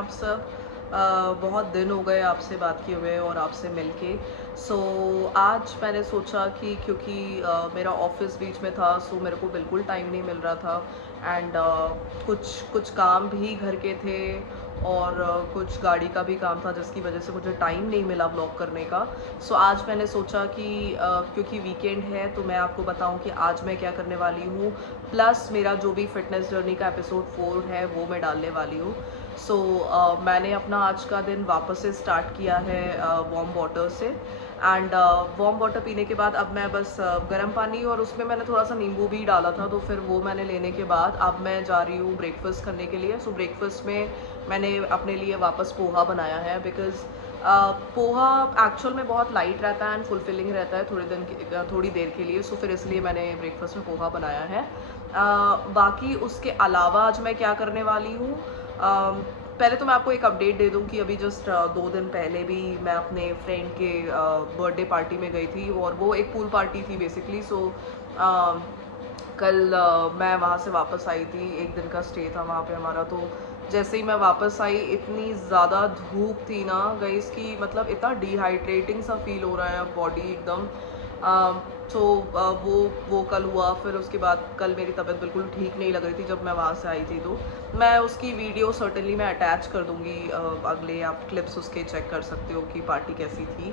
आप सब? बहुत दिन हो गए आपसे बात किए हुए और आपसे मिलके। सो आज मैंने सोचा कि क्योंकि मेरा ऑफिस बीच में था, सो मेरे को बिल्कुल टाइम नहीं मिल रहा था। एंड कुछ कुछ काम भी घर के थे और कुछ गाड़ी का भी काम था, जिसकी वजह से मुझे टाइम नहीं मिला व्लॉग करने का। सो आज मैंने सोचा कि क्योंकि वीकेंड है तो मैं आपको बताऊं कि आज मैं क्या करने वाली हूँ, प्लस मेरा जो भी फिटनेस जर्नी का एपिसोड 4 है वो मैं डालने वाली हूँ। सो मैंने अपना आज का दिन वापस से स्टार्ट किया है वार्म वाटर से। एंड वार्म वाटर पीने के बाद अब मैं बस गर्म पानी और उसमें मैंने थोड़ा सा नींबू भी डाला था, तो फिर वो मैंने लेने के बाद अब मैं जा रही हूँ ब्रेकफास्ट करने के लिए। सो ब्रेकफास्ट में मैंने अपने लिए वापस पोहा बनाया है, बिकॉज़ पोहा एक्चुअल में बहुत लाइट रहता है एंड फुलफिलिंग रहता है थोड़ी देर के लिए। सो फिर इसलिए मैंने ब्रेकफास्ट में पोहा बनाया है। बाकी उसके अलावा आज मैं क्या करने वाली हूँ, पहले तो मैं आपको एक अपडेट दे दूं कि अभी जस्ट 2 दिन पहले भी मैं अपने फ्रेंड के बर्थडे पार्टी में गई थी, और वो एक पूल पार्टी थी बेसिकली। सो कल मैं वहाँ से वापस आई थी, एक दिन का स्टे था वहाँ पे हमारा। तो जैसे ही मैं वापस आई, इतनी ज़्यादा धूप थी ना गाइस की, मतलब इतना डिहाइड्रेटिंग सा फील हो रहा है बॉडी एकदम। तो वो कल हुआ। फिर उसके बाद कल मेरी तबीयत बिल्कुल ठीक नहीं लग रही थी जब मैं वहाँ से आई थी। तो मैं उसकी वीडियो सर्टेनली मैं अटैच कर दूँगी अगले, आप क्लिप्स उसके चेक कर सकते हो कि पार्टी कैसी थी।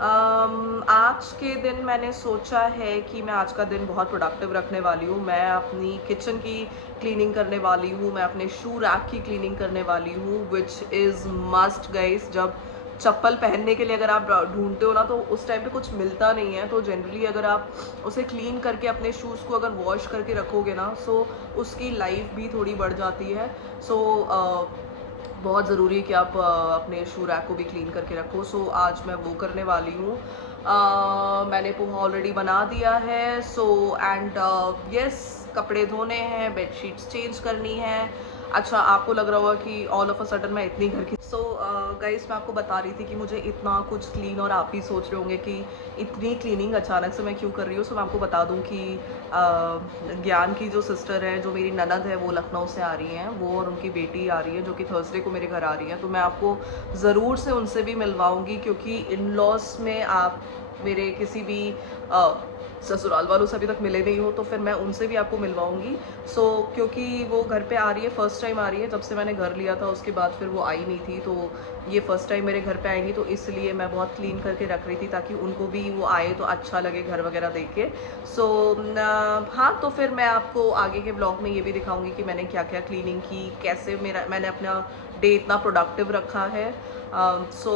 आज के दिन मैंने सोचा है कि मैं आज का दिन बहुत प्रोडक्टिव रखने वाली हूँ। मैं अपनी किचन की क्लीनिंग करने वाली हूँ, मैं अपने शू रैक की क्लीनिंग करने वाली हूँ, विच इज़ मस्ट गाइस। जब चप्पल पहनने के लिए अगर आप ढूंढते हो ना, तो उस टाइम पे कुछ मिलता नहीं है। तो जनरली अगर आप उसे क्लीन करके अपने शूज़ को अगर वॉश करके रखोगे ना, सो उसकी लाइफ भी थोड़ी बढ़ जाती है। सो बहुत ज़रूरी है कि आप अपने शू रैक को भी क्लीन करके रखो। सो आज मैं वो करने वाली हूँ। मैंने पोहा ऑलरेडी बना दिया है। सो एंड यस, कपड़े धोने हैं, बेडशीट्स चेंज करनी है। अच्छा, आपको लग रहा होगा कि ऑल ऑफ अ सडन मैं इतनी घर की गाइस, मैं आपको बता रही थी कि मुझे इतना कुछ क्लीन, और आप ही सोच रहे होंगे कि इतनी क्लीनिंग अचानक से मैं क्यों कर रही हूँ। सो मैं आपको बता दूँ कि ज्ञान की जो सिस्टर है, जो मेरी ननद है, वो लखनऊ से आ रही हैं। वो और उनकी बेटी आ रही है, जो कि थर्सडे को मेरे घर आ रही है। तो मैं आपको ज़रूर से उनसे भी मिलवाऊँगी, क्योंकि इन लॉस में आप मेरे किसी भी ससुराल वालों से अभी तक मिले नहीं हो, तो फिर मैं उनसे भी आपको मिलवाऊंगी। सो क्योंकि वो घर पे आ रही है, फर्स्ट टाइम आ रही है। जब से मैंने घर लिया था उसके बाद फिर वो आई नहीं थी, तो ये फर्स्ट टाइम मेरे घर पे आएंगी। तो इसलिए मैं बहुत क्लीन करके रख रही थी, ताकि उनको भी वो आए तो अच्छा लगे घर वगैरह देख के। सो हाँ, तो फिर मैं आपको आगे के ब्लॉग में ये भी दिखाऊंगी कि मैंने क्या क्या क्लीनिंग की, कैसे मैंने अपना डे इतना प्रोडक्टिव रखा है। सो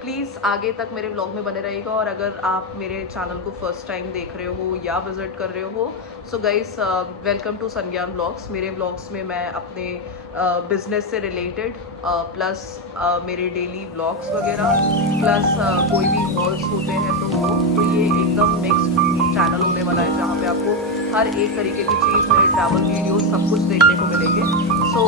प्लीज़ आगे तक मेरे व्लॉग में बने रहिएगा। और अगर आप मेरे चैनल को फर्स्ट टाइम देख रहे हो या विज़िट कर रहे हो, सो गाइस, वेलकम टू संज्ञान व्लॉग्स। मेरे व्लॉग्स में मैं अपने बिजनेस से रिलेटेड प्लस मेरे डेली व्लॉग्स वगैरह, प्लस कोई भी हॉल्स होते हैं तो ये एकदम मिक्स्ड चैनल होने वाला है, जहाँ पे आपको हर एक तरीके की चीज़, मेरे ट्रैवल वीडियोस सब कुछ देखने को मिलेंगे। So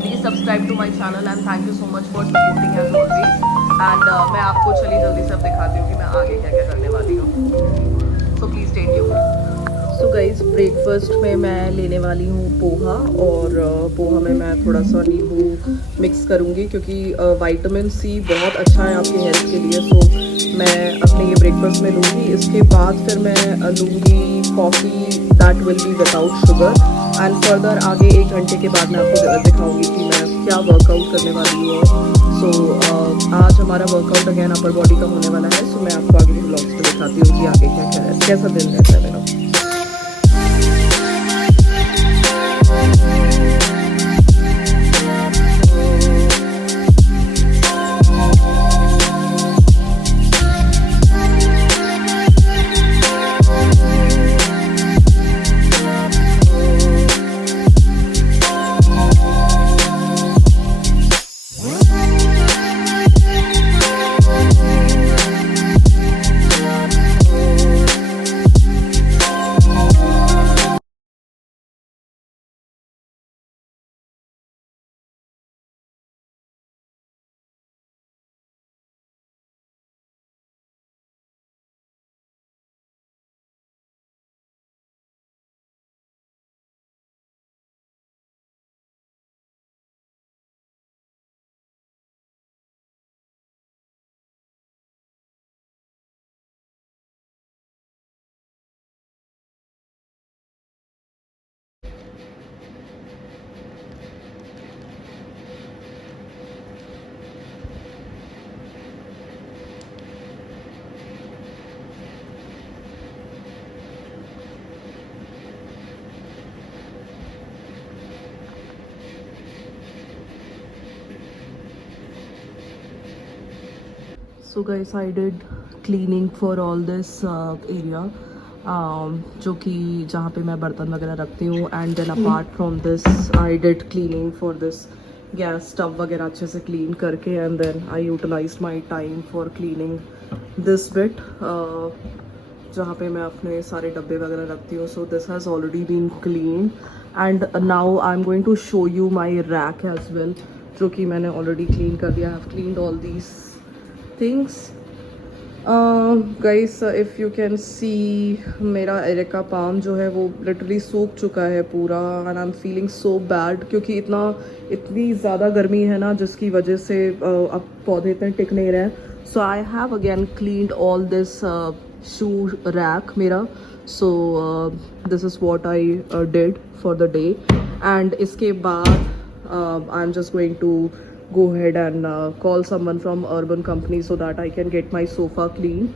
please subscribe to my channel and thank you so much for supporting as always. एंड मैं आपको चलिए जल्दी से अब दिखाती हूँ कि मैं आगे क्या क्या करने वाली हूँ। So please stay tuned. So guys, breakfast में मैं लेने वाली हूँ पोहा, और पोहा में मैं थोड़ा सा नींबू मिक्स करूँगी, क्योंकि विटामिन सी बहुत अच्छा है आपकी हेल्थ के लिए। सो मैं अपने ये ब्रेकफास्ट में लूँगी। इसके बाद फिर मैं लूँगी coffee, that will be without sugar. And further आगे 1 घंटे के बाद मैं आपको दिखाऊँगी कि मैं क्या वर्कआउट करने वाली हूँ। सो आज हमारा वर्कआउट अगेन अपर बॉडी का होने वाला है। सो मैं आपको आगे के ब्लॉग्स में दिखाती हूँ कि आगे क्या क्या है, कैसा दिन रहता है मेरा। So guys, I did cleaning for all this area, जो कि जहाँ पे मैं बर्तन वगैरह रखती हूँ. And then apart from this, I did cleaning for this gas stove वगैरह अच्छे से क्लीन करके. And then I utilized my time for cleaning this bit, जहाँ पे मैं अपने सारे डब्बे वगैरह रखती हूँ. So this has already been cleaned. And now I'm going to show you my rack as well, जो कि मैंने already clean कर दिया. I have cleaned all these things. Guys, if you can see, मेरा एरिका पाम जो है वो लिटरली सूख चुका है पूरा. and I'm feeling so bad क्योंकि इतनी ज़्यादा गर्मी है ना, जिसकी वजह से अब पौधे इतने टिक नहीं रहे हैं. So I have again cleaned all this shoe rack मेरा. So this is what I did for the day. And इसके बाद I'm just going to go ahead and call someone from Urban Company so that I can get my sofa clean.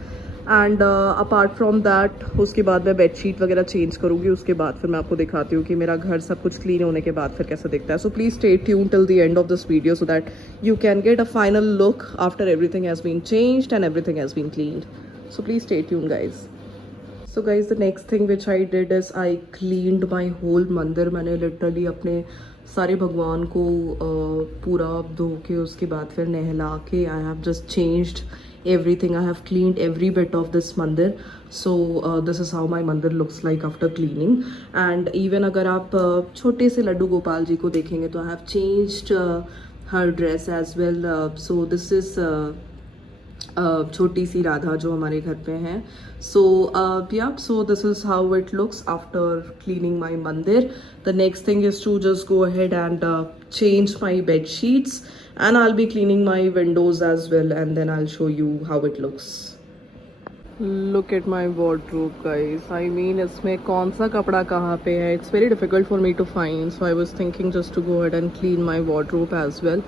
And apart from that, उसके बाद मैं बेडशीट वगैरह चेंज करूँगी. उसके बाद फिर मैं आपको दिखाती हूँ कि मेरा घर सब कुछ क्लीन होने के बाद फिर कैसा दिखता है. So please stay tuned till the end of this video so that you can get a final look after everything has been changed and everything has been cleaned. So please stay tuned, guys. So guys, the next thing which I did is I cleaned my whole मंदिर. मैंने literally अपने सारे भगवान को पूरा धो के उसके बाद फिर नहला के I have just changed everything. I have cleaned every bit of this मंदिर. So this is how my मंदिर looks like after cleaning. And even अगर आप छोटे से लड्डू गोपाल जी को देखेंगे तो I have changed her dress as well. So this is छोटी सी राधा जो हमारे घर पे हैं. So yeah, so this is how it looks after cleaning my mandir. The next thing is to just go ahead and change my bed sheets, and I'll be cleaning my windows as well, and then I'll show you how it looks. Look at my wardrobe, guys. I mean, इसमें कौन सा कपड़ा कहाँ पे है? It's very difficult for me to find, so I was thinking just to go ahead and clean my wardrobe as well.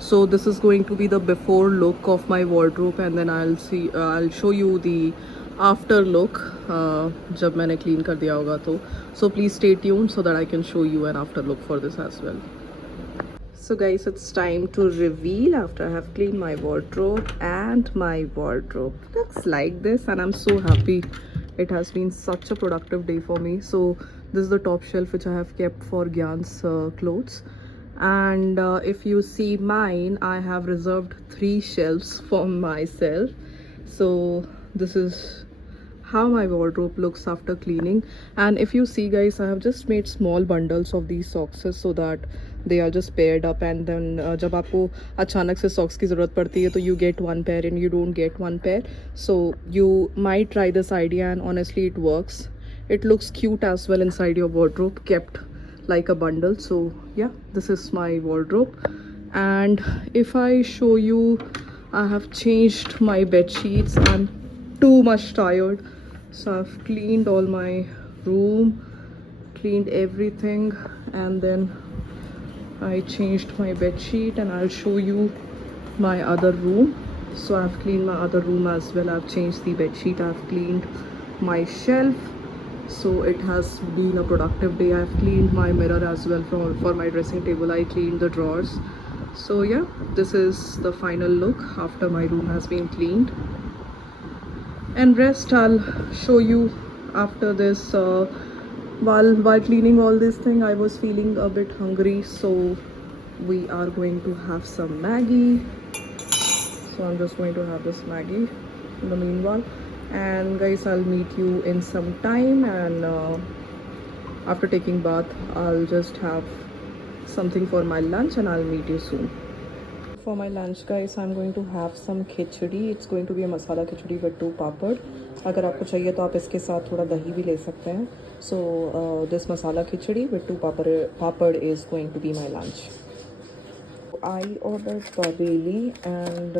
So this is going to be the before look of my wardrobe, and then I'll show you the after look जब मैंने clean कर दिया होगा तो. So please stay tuned so that I can show you an after look for this as well. So guys, it's time to reveal after I have cleaned my wardrobe, and my wardrobe looks like this, and I'm so happy. It has been such a productive day for me. So this is the top shelf which I have kept for Gyan's clothes. And if you see mine, I have reserved 3 shelves for myself. So this is how my wardrobe looks after cleaning. And if you see, guys, I have just made small bundles of these socks so that they are just paired up. And then जब आपको अचानक से socks की ज़रूरत पड़ती है तो you get one pair and you don't get one pair. So you might try this idea, and honestly it works. It looks cute as well inside your wardrobe, kept like a bundle. So yeah, this is my wardrobe. And if I show you, I have changed my bed sheets. I'm too much tired, so I've cleaned all my room, cleaned everything, and then I changed my bed sheet, and I'll show you my other room. So I've cleaned my other room as well. I've changed the bed sheet, I've cleaned my shelf. So it has been a productive day. I've cleaned my mirror as well for my dressing table. I cleaned the drawers. So yeah, this is the final look after my room has been cleaned. And rest I'll show you after this. While cleaning all this thing, I was feeling a bit hungry, so we are going to have some Maggie. So I'm just going to have this Maggie in the meanwhile. And guys, I'll meet you in some time, and after taking bath I'll just have something for my lunch, and I'll meet you soon. For my lunch, guys, I'm going to have some khichdi. It's going to be a masala khichdi with 2 papad. अगर आपको चाहिए तो आप इसके साथ थोड़ा दही भी ले सकते हैं. So this masala khichdi with 2 papad is going to be my lunch. I ordered babeli, and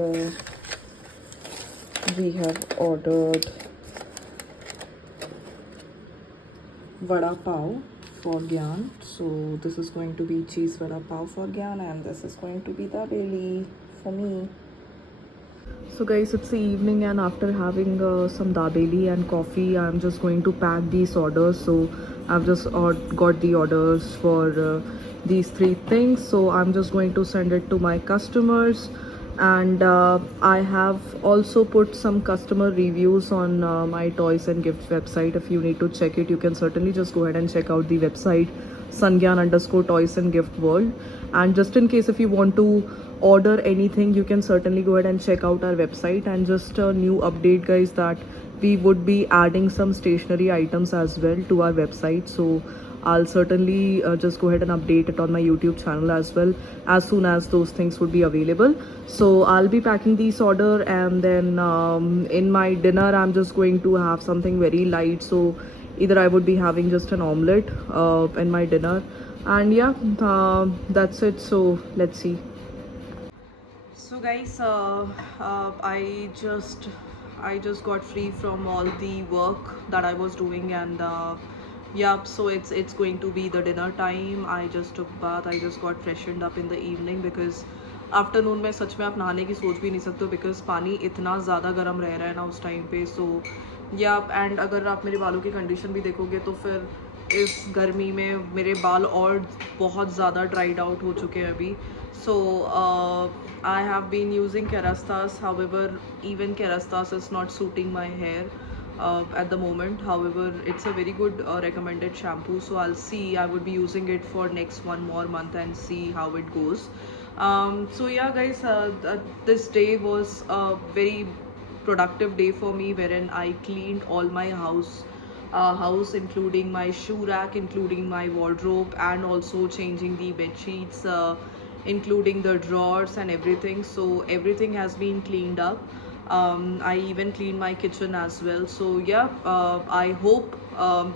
we have ordered vada pav for Gyan. So this is going to be cheese vada pav for Gyan, and this is going to be dabeli for me. So guys, it's the evening, and after having some dabeli and coffee, I'm just going to pack these orders. So I've just got the orders for these 3 things. So I'm just going to send it to my customers, and I have also put some customer reviews on my toys and gifts website. If you need to check it, you can certainly just go ahead and check out the website Sangyan_toys and gift world. And just in case if you want to order anything, you can certainly go ahead and check out our website. And just a new update, guys, that we would be adding some stationery items as well to our website, so I'll certainly just go ahead and update it on my YouTube channel as well as soon as those things would be available. So I'll be packing these order, and then in my dinner I'm just going to have something very light. So either I would be having just an omelette in my dinner, and yeah, that's it. So let's see. So guys, I just got free from all the work that I was doing, and yeah, so it's going to be the dinner time. I just took bath, I just got freshened up in the evening because afternoon में सच में आप नहाने की सोच भी नहीं सकते हो बिकॉज पानी इतना ज़्यादा गर्म रह रहा है ना उस टाइम पे. सो या एंड अगर आप मेरे बालों की कंडीशन भी देखोगे तो फिर इस गर्मी में मेरे बाल और बहुत ज़्यादा ड्राइड आउट हो चुके हैं अभी. सो I have been using Kerastase. However, even Kerastase is not suiting my hair at the moment. However, it's a very good recommended shampoo. So I'll see. I would be using it for next one more month and see how it goes. So yeah, guys, this day was a very productive day for me, wherein I cleaned all my house, including my shoe rack, including my wardrobe, and also changing the bed sheets, including the drawers and everything. So everything has been cleaned up. I even cleaned my kitchen as well. So yeah, I hope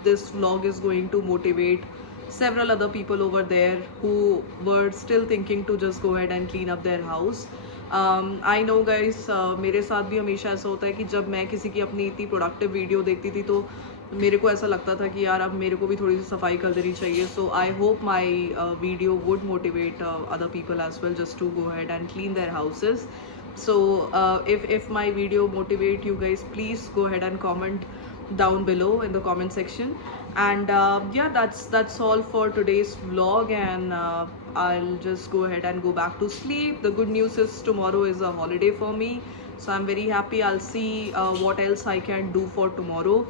this vlog is going to motivate several other people over there who were still thinking to just go ahead and clean up their house. I know guys, मेरे साथ भी हमेशा ऐसा होता है कि जब मैं किसी की अपनी इतनी प्रोडक्टिव वीडियो देखती थी तो मेरे को ऐसा लगता था कि यार अब मेरे को भी थोड़ी सी सफाई कर देनी चाहिए. So I hope my video would motivate other people as well just to go ahead and clean their houses. So if my video motivate you guys, please go ahead and comment down below in the comment section. And yeah, that's all for today's vlog, and I'll just go ahead and go back to sleep. The good news is tomorrow is a holiday for me, so I'm very happy. I'll see what else I can do for tomorrow.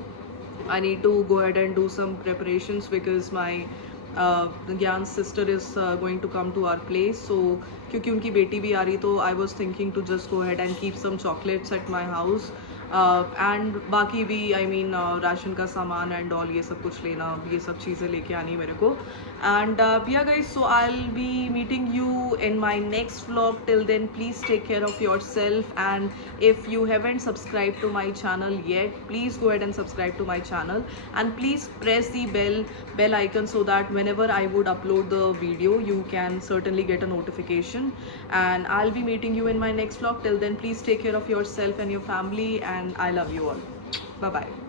I need to go ahead and do some preparations because my Gyan's sister is going to come to our place. So क्योंकि उनकी बेटी भी आ रही, तो I was thinking to just go ahead and keep some chocolates at my house. And बाकी भी I mean ration का सामान एंड ऑल ये सब कुछ लेना, ये सब चीज़ें लेके आनी मेरे को. And yeah guys, so I will be meeting you in my next vlog. Till then please take care of your self, and if you haven't subscribed to my channel yet, please go ahead and subscribe to my channel, and please press the bell icon so that whenever I would upload the video you can certainly get a notification. And I'll be meeting you in my next vlog. Till then, please take care of yourself and your family, and I love you all. Bye bye.